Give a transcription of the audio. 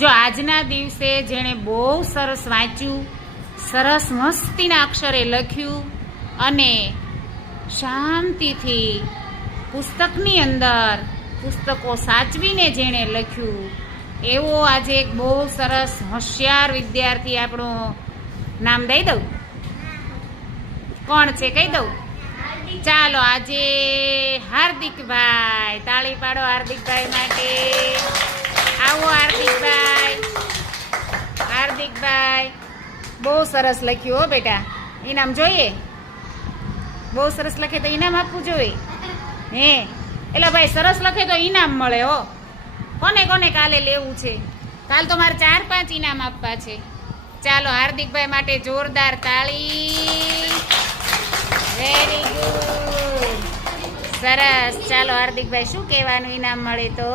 જો આજના દિવસે જેણે બહુ સરસ વાંચ્યું, સરસ મસ્તીના અક્ષરે લખ્યું અને શાંતિથી પુસ્તકની અંદર પુસ્તકો સાચવીને જેણે લખ્યું, એવો આજે એક બહુ સરસ હોશિયાર વિદ્યાર્થી આપણું નામ દઈ દઉં. કોણ છે કહી દઉં? ચાલો આજે હાર્દિકભાઈ. તાળી પાડો હાર્દિકભાઈ માટે. આવો હાર્દિકભાઈ. હાર્દિકભાઈ બહુ સરસ લખ્યું હો બેટા. ઇનામ જોઈએ? બહુ સરસ લખે તો ઇનામ આપવું જોઈએ. હે એટલે ભાઈ સરસ લખે તો ઇનામ મળે હો. કોને કોને કાલે લેવું છે? કાલ તો મારે 4-5 ઇનામ આપવા છે. ચાલો હાર્દિકભાઈ માટે જોરદાર તાળી. વેરી ગુડ, સરસ. ચાલો હાર્દિકભાઈ શું કહેવાનું ઇનામ મળે તો?